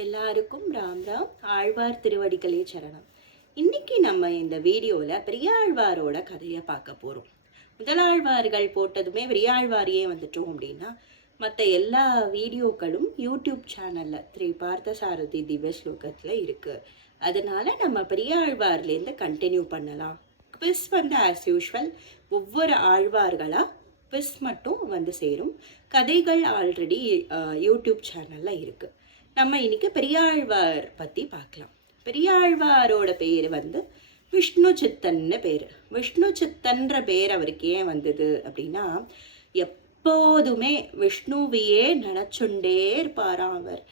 எல்லாருக்கும் ராம் ராம். ஆழ்வார் திருவடிகளே சரணம். இன்னைக்கு நம்ம இந்த வீடியோவில் பெரியாழ்வாரோட கதையை பார்க்க போகிறோம். முதலாழ்வார்கள் போட்டதுமே பெரியாழ்வாரியே வந்துட்டோம் அப்படின்னா மற்ற எல்லா வீடியோக்களும் யூடியூப் சேனலில் ஸ்ரீ பார்த்தசாரதி திவ்ய ஸ்லோகத்தில் இருக்குது. அதனால நம்ம பெரியாழ்வார்லேருந்து கண்டினியூ பண்ணலாம். குவிஸ் வந்து ஆஸ் யூஷுவல் ஒவ்வொரு ஆழ்வார்களாக குவிஸ் மட்டும் வந்து சேரும். கதைகள் ஆல்ரெடி யூடியூப் சேனலில் இருக்குது. நம்ம இன்னைக்கு பெரியாழ்வார் பற்றி பார்க்கலாம். பெரியாழ்வாரோட பேர் வந்து விஷ்ணு சித்தன்னு பேர். விஷ்ணு சித்தன்ற பேர் அவருக்கு ஏன் வந்தது அப்படின்னா, எப்போதுமே விஷ்ணுவையே நினச்சுண்டே இருப்பாராம். அவர்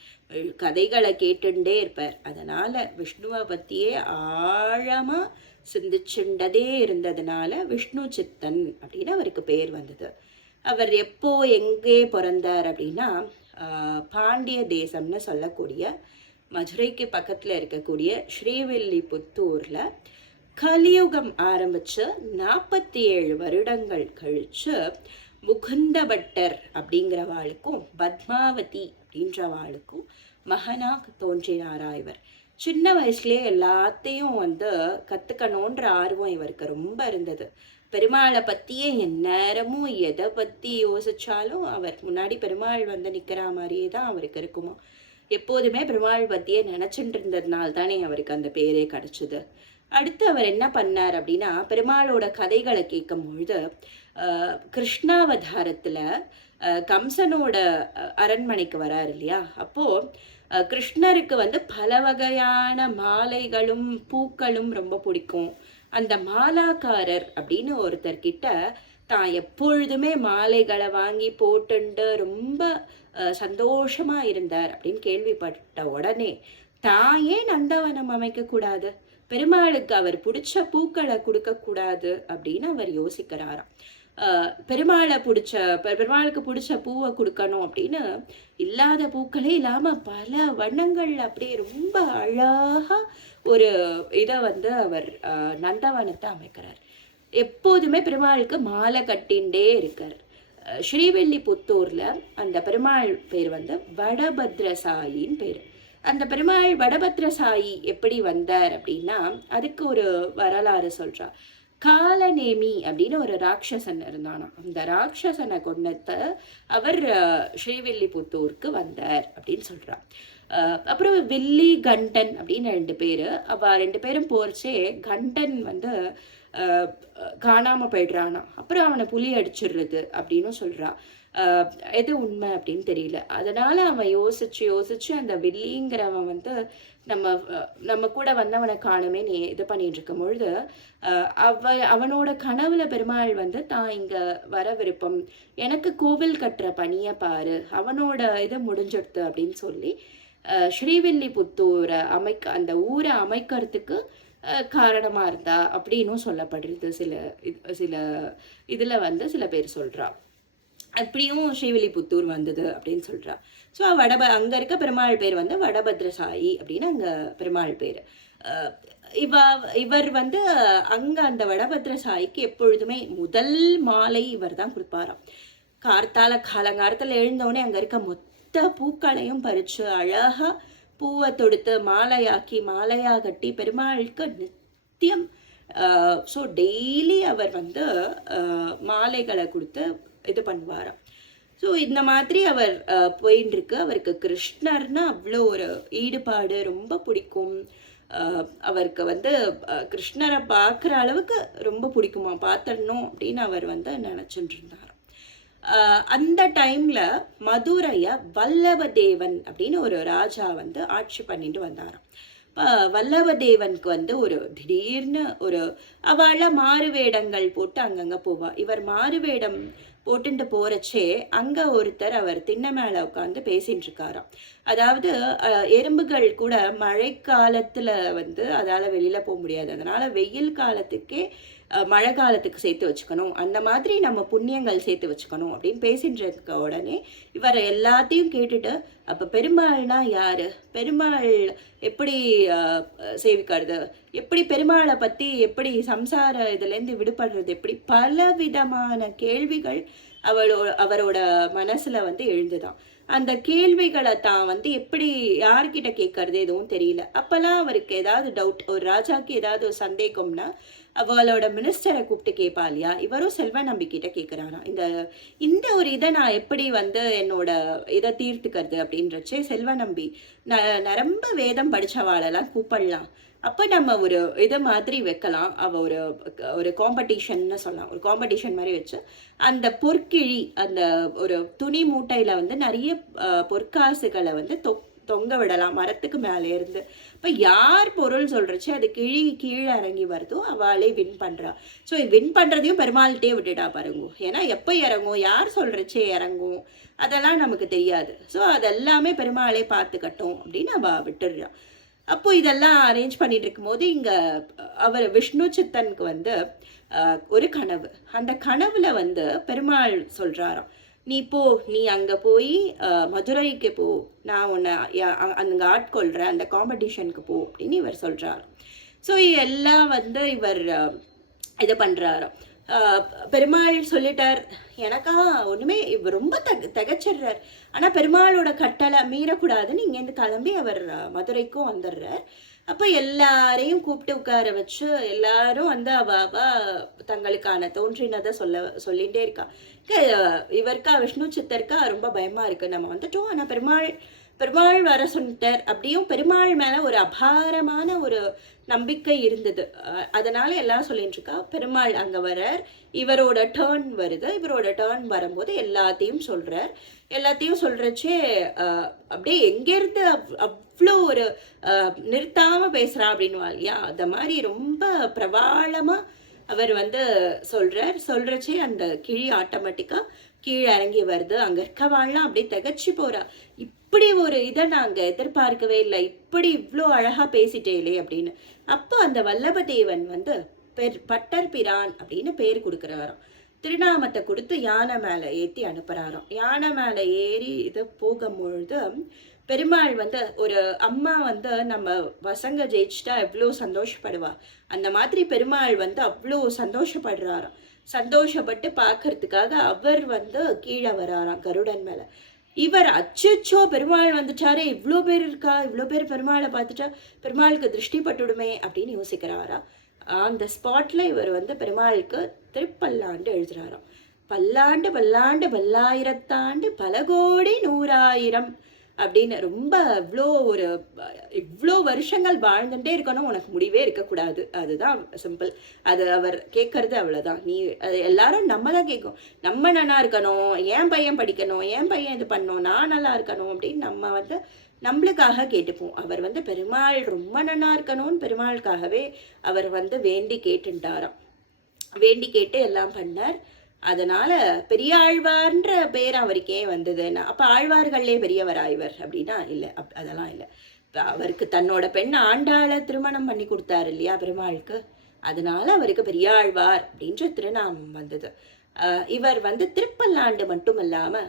கதைகளை கேட்டுண்டே இருப்பார். அதனால் விஷ்ணுவை பற்றியே ஆழமாக சிந்திச்சுண்டதே இருந்ததுனால விஷ்ணு சித்தன் அப்படின்னு அவருக்கு பேர் வந்தது. அவர் எப்போ எங்கே பிறந்தார் அப்படின்னா, பாண்டிய தேசம்னு சொல்லக்கூடிய மதுரைக்கு பக்கத்தில் இருக்கக்கூடிய ஸ்ரீவில்லிபுத்தூரில் கலியுகம் ஆரம்பித்து 47 வருடங்கள் கழித்து முகுந்தபட்டர் அப்படிங்கிறவாளுக்கும் பத்மாவதி அப்படின்றவாளுக்கும் மகனாக தோன்றினாரா இவர். சின்ன வயசுலேயே எல்லாத்தையும் வந்து கற்றுக்கணுன்ற ஆர்வம் இவருக்கு ரொம்ப இருந்தது. பெருமாளை பற்றியே எந்நேரமும் எதை பற்றி யோசித்தாலும் அவர் முன்னாடி பெருமாள் வந்து நிற்கிற மாதிரியே தான் அவருக்கு இருக்குமா. எப்போதுமே பெருமாள் பற்றியே நினச்சிட்டு இருந்ததுனால தானே அவருக்கு அந்த பேரே கிடச்சிது. அடுத்து அவர் என்ன பண்ணார் அப்படின்னா, பெருமாளோட கதைகளை கேட்கும் பொழுது கிருஷ்ணாவதாரத்தில் கம்சனோட அரண்மனைக்கு வராரு இல்லையா, அப்போது கிருஷ்ணருக்கு வந்து பல வகையான மாலைகளும் பூக்களும் ரொம்ப பிடிக்கும். அந்த மாலாக்காரர் அப்படின்னு ஒருத்தர்கிட்ட தான் எப்பொழுதுமே மாலைகளை வாங்கி போட்டுண்டு ரொம்ப சந்தோஷமாக இருந்தார் அப்படின்னு கேள்விப்பட்ட உடனே தான் ஏன் நந்தவனம் அமைக்கக்கூடாது, பெருமாளுக்கு அவர் பிடிச்ச பூக்களை கொடுக்கக்கூடாது அப்படின்னு அவர் யோசிக்கிறாராம். பெருமாளுக்கு பிடிச்ச பூவை கொடுக்கணும் அப்படின்னு இல்லாத பூக்களே இல்லாமல் பல வண்ணங்கள் அப்படியே ரொம்ப அழகாக ஒரு இதை வந்து அவர் நந்தவனத்தை அமைக்கிறார். எப்போதுமே பெருமாளுக்கு மாலை கட்டின்ண்டே இருக்கார். ஸ்ரீவில்லிபுத்தூரில் அந்த பெருமாள் பேர் வந்து வடபத்ரசாயின்னு பேர். அந்த பெருமாள் வடபத்ரசாயி எப்படி வந்தார் அப்படின்னா, அதுக்கு ஒரு வரலாறு சொல்கிறா. காலநேமி அப்படின்னு ஒரு ராட்சசன் இருந்தானா. அந்த ராட்சசனை கொண்டத்த அவர் ஸ்ரீவில்லிபுத்தூருக்கு வந்தார் அப்படின்னு சொல்கிறார். அப்புறம் வில்லி கண்டன் அப்படின்னு 2 பேர். அவள் 2 பேரும் போர்ச்சே கண்டன் வந்து காணாமல் போய்ட்றானா. அப்புறம் அவனை புலி அடிச்சிடுறது அப்படின்னு சொல்கிறா. எது உண்மை அப்படின்னு தெரியல. அதனால் அவன் யோசிச்சு அந்த வில்லிங்கிறவன் வந்து நம்ம கூட வந்தவனை காணுமே நீ இது பண்ணிட்டு இருக்கும் பொழுது அவனோட கனவுல பெருமாள் வந்து தான் இங்கே வர விருப்பம், எனக்கு கோவில் கட்டுற பணியை பாரு, அவனோட இது முடிஞ்சிடுது அப்படின்னு சொல்லி ஸ்ரீவில்லிபுத்தூரை அந்த ஊரை அமைக்கிறதுக்கு காரணமாக இருந்தா அப்படின்னும் சொல்லப்படுறது. சில இதில் வந்து சில பேர் சொல்கிறா. அப்படியும் ஸ்ரீவில்லிபுத்தூர் வந்தது அப்படின்னு சொல்கிறா. ஸோ அங்கே இருக்க பெருமாள் பேர் வந்து வடபத்ரசாயி அப்படின்னு அங்கே பெருமாள் பேர். இவர் வந்து அங்கே அந்த வடபத்ரசாயிக்கு எப்பொழுதுமே முதல் மாலை இவர் தான் கொடுப்பாராம். காலங்காலத்தில் எழுந்தோடனே அங்கே இருக்க மொத்த பூக்களையும் பறித்து அழகாக பூவை தொடுத்து மாலையாக கட்டி பெருமாளுக்கு நித்தியம் ஸோ டெய்லி அவர் வந்து மாலைகளை கொடுத்து இது பண்ணுவாராம். ஸோ இந்த மாதிரி அவர் போயின்னு இருக்கு. அவருக்கு கிருஷ்ணர்னா அவ்வளோ ஒரு ஈடுபாடு, ரொம்ப பிடிக்கும். அவருக்கு வந்து கிருஷ்ணரை பார்க்குற அளவுக்கு ரொம்ப பிடிக்குமா, பார்த்துடணும் அப்படின்னு அவர் வந்து நினச்சிட்டு இருந்தார். அந்த டைமில் மதுரையை வல்லபதேவன் அப்படின்னு ஒரு ராஜா வந்து ஆட்சி பண்ணிட்டு வந்தாராம். வல்லபதேவனுக்கு வந்து ஒரு திடீர்னு அவளை மாறு வேடங்கள் போட்டு அங்கங்கே போவா. இவர் மாறு வேடம் போட்டுட்டு போகிறச்சே அங்கே ஒருத்தர் அவர் திண்ணை மேலே உட்காந்து பேசின்னு இருக்காராம். அதாவது எறும்புகள் கூட மழை காலத்தில் வந்து அதால் வெளியில் போக முடியாது, அதனால் வெயில் காலத்துக்கே மழை காலத்துக்கு சேர்த்து வச்சுக்கணும், அந்த மாதிரி நம்ம புண்ணியங்கள் சேர்த்து வச்சுக்கணும் அப்படின்னு பேசிட்டு இருக்க உடனே இவர் எல்லாத்தையும் கேட்டுட்டு, அப்போ பெருமாள்னா யார், பெருமாள் எப்படி சேவிக்கிறது, எப்படி பெருமாளை பற்றி எப்படி சம்சார இதுலேருந்து விடுபடுறது, எப்படி பல விதமான கேள்விகள் அவரோட மனசுல வந்து எழுந்துதான். அந்த கேள்விகளை தான் வந்து எப்படி யார்கிட்ட கேட்கறது எதுவும் தெரியல. அப்பெல்லாம் அவருக்கு ஏதாவது டவுட், ஒரு ராஜாக்கு ஏதாவது ஒரு சந்தேகம்னா அவளோட மினிஸ்டரை கூப்பிட்டு கேட்பா இல்லையா, இவரும் செல்வ நம்பிக்கிட்ட கேட்குறாராம். இந்த இந்த ஒரு இதை நான் எப்படி வந்து என்னோட இதை தீர்த்துக்கிறது அப்படின்றச்சே செல்வ நம்பி ரொம்ப வேதம் படிச்சவாளெல்லாம் கூப்பிடலாம். அப்போ நம்ம ஒரு இது மாதிரி வைக்கலாம். ஒரு ஒரு காம்படிஷன்னு சொல்லலாம். ஒரு காம்படிஷன் மாதிரி வச்சு அந்த பொற்கிழி அந்த ஒரு துணி மூட்டையில் வந்து நிறைய பொற்காசுகளை வந்து தொங்க விடலாம் மரத்துக்கு மேலே இருந்து. இப்போ யார் பொருள் சொல்றச்சு அது கீழே இறங்கி வருதோ அவளே வின் பண்றா. ஸோ வின் பண்றதையும் பெருமாள்கிட்டே விட்டுட்டா பாருங்க. ஏன்னா எப்போ இறங்கும், யார் சொல்றச்சே இறங்கும், அதெல்லாம் நமக்கு தெரியாது. ஸோ அதெல்லாமே பெருமாளே பார்த்துக்கட்டும் அப்படின்னு அவ விட்டுடுறா. அப்போ இதெல்லாம் அரேஞ்ச் பண்ணிட்டு இருக்கும்போது இங்க அவர் விஷ்ணு சித்தனுக்கு வந்து ஒரு கனவு. அந்த கனவுல வந்து பெருமாள் சொல்றாராம், நீ போ, நீ அங்க போய் மதுரைக்கு போ, நான் உன்னை அங்க ஆட்கொள்றேன், அந்த காம்படிஷனுக்கு போ அப்படின்னு இவர் சொல்றாரு. ஸோ எல்லாம் வந்து இவர் இது பண்றாராம். பெருமாள் சொல்லிட்டார், எனக்கா ஒண்ணுமே ரொம்ப திகச்சிடுறார். ஆனா பெருமாளோட கட்டளை மீறக்கூடாதுன்னு இங்கேருந்து கிளம்பி அவர் மதுரைக்கும் வந்துடுறார். அப்போ எல்லாரையும் கூப்பிட்டு உட்கார வச்சு எல்லாரும் வந்து அவ தங்களுக்கான தோன்றினதை சொல்லிகிட்டே இருக்கா. இவருக்கா விஷ்ணு சித்தருக்கா ரொம்ப பயமா இருக்கு, நம்ம வந்துட்டோம் ஆனா பெருமாள் வர சொன்னார். அப்படியும் பெருமாள் மேல ஒரு அபாரமான ஒரு நம்பிக்கை இருந்தது. அதனால எல்லாம் சொல்லிட்டு இருக்கா, பெருமாள் அங்க வரார், இவரோட டேர்ன் வருது. இவரோட டேர்ன் வரும்போது எல்லாத்தையும் சொல்றச்சே அப்படியே எங்கேருந்து அவ்வளோ ஒரு நிறுத்தாம பேசுறா அப்படின்னு இல்லையா, அந்த மாதிரி ரொம்ப பிரபாளமா அவர் வந்து சொல்றச்சே அந்த கிழி ஆட்டோமேட்டிக்கா கீழே இறங்கி வருது. அங்க இருக்கவாள்லாம் அப்படியே திகச்சு போறா. இப்படி ஒரு இதை நாங்க எதிர்பார்க்கவே இல்லை, இப்படி இவ்வளோ அழகா பேசிட்டேலே அப்படின்னு. அப்போ அந்த வல்லபதேவன் வந்து பட்டர் பிரான் அப்படின்னு பேர் கொடுக்குறாராம். திருநாமத்தை கொடுத்து யானை மேலே ஏற்றி அனுப்புறாராம். யானை மேலே ஏறி இது போகும்பொழுது பெருமாள் வந்து ஒரு அம்மா வந்து நம்ம பசங்க ஜெயிச்சுட்டா எவ்வளோ சந்தோஷப்படுவா, அந்த மாதிரி பெருமாள் வந்து அவ்வளோ சந்தோஷப்படுறாராம். சந்தோஷப்பட்டு பார்க்கறதுக்காக அவர் வந்து கீழே வராராம் கருடன் மேலே. இவர் அச்சோ பெருமாள் வந்துட்டாரே, இவ்வளோ பேர் இருக்கா, இவ்வளோ பேர் பெருமாளை பார்த்துட்டா பெருமாளுக்கு திருஷ்டி பட்டுடுமே அப்படின்னு யோசிக்கிறாரா. அந்த ஸ்பாட்ல இவர் வந்து பெருமாளுக்கு திருப்பல்லாண்டு எழுதுறாராம். பல்லாண்டு பல்லாண்டு பல்லாயிரத்தாண்டு பல கோடி 100,000 அப்படின்னு ரொம்ப இவ்வளோ வருஷங்கள் வாழ்ந்துட்டே இருக்கணும், உனக்கு முடிவே இருக்கக்கூடாது. அதுதான் சிம்பிள். அது அவர் கேட்கறது அவ்வளோதான். அது எல்லாரும் நம்ம தான் கேட்கும், நம்ம நல்லா இருக்கணும், என் பையன் படிக்கணும், என் பையன் இது பண்ணணும், நான் நல்லா இருக்கணும் அப்படின்னு நம்ம வந்து நம்மளுக்காக கேட்டுப்போம். அவர் வந்து பெருமாள் ரொம்ப நல்லா இருக்கணும்னு பெருமாளுக்காகவே அவர் வந்து வேண்டி கேட்டு எல்லாம் பண்ணார். அதனால பெரியாழ்வார்ன்ற பேர் அவருக்கே வந்ததுன்னா, அப்ப ஆழ்வார்கள்லே பெரியவர் ஆய்வர் அப்படின்னா இல்லை, அதெல்லாம் இல்லை. அவருக்கு தன்னோட பெண் ஆண்டாளை திருமணம் பண்ணி கொடுத்தாரு இல்லையா பெருமாளுக்கு, அதனால அவருக்கு பெரியாழ்வார் அப்படின்ற திருநாமம் வந்தது. இவர் வந்து திருப்பல்லாண்டு மட்டும் இல்லாம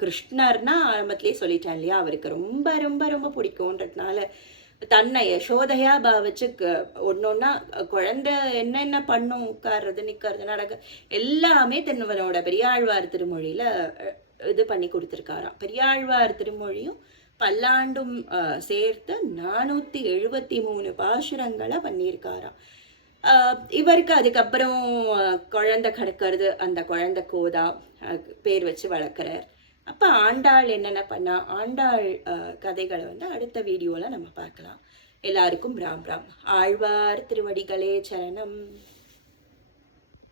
கிருஷ்ணர்னா ஆரம்பத்திலே சொல்லிட்டேன் இல்லையா, அவருக்கு ரொம்ப ரொம்ப ரொம்ப பிடிக்கும்ன்றதுனால தன்னை யசோதையா பாவிச்சு ஒன்னொன்னா குழந்தை என்னென்ன பண்ணும், உட்கார்றது நிக்கிறது நடக்க எல்லாமே தன்னவனோட பெரியாழ்வார் திருமொழியில இது பண்ணி கொடுத்துருக்காராம். பெரியாழ்வார் திருமொழியும் பல்லாண்டும் சேர்த்து 473 பாசுரங்களை பண்ணியிருக்காராம். இவருக்கு அதுக்கப்புறம் குழந்தை கிடக்கிறது, அந்த குழந்தை கோதா பேர் வச்சு வளர்க்குறார். அப்போ ஆண்டாள் என்னென்ன பண்ணா, ஆண்டாள் கதைகளை வந்து அடுத்த வீடியோவில் நம்ம பார்க்கலாம். எல்லாருக்கும் ராம் ராம். ஆழ்வார் திருவடிகளே சரணம்.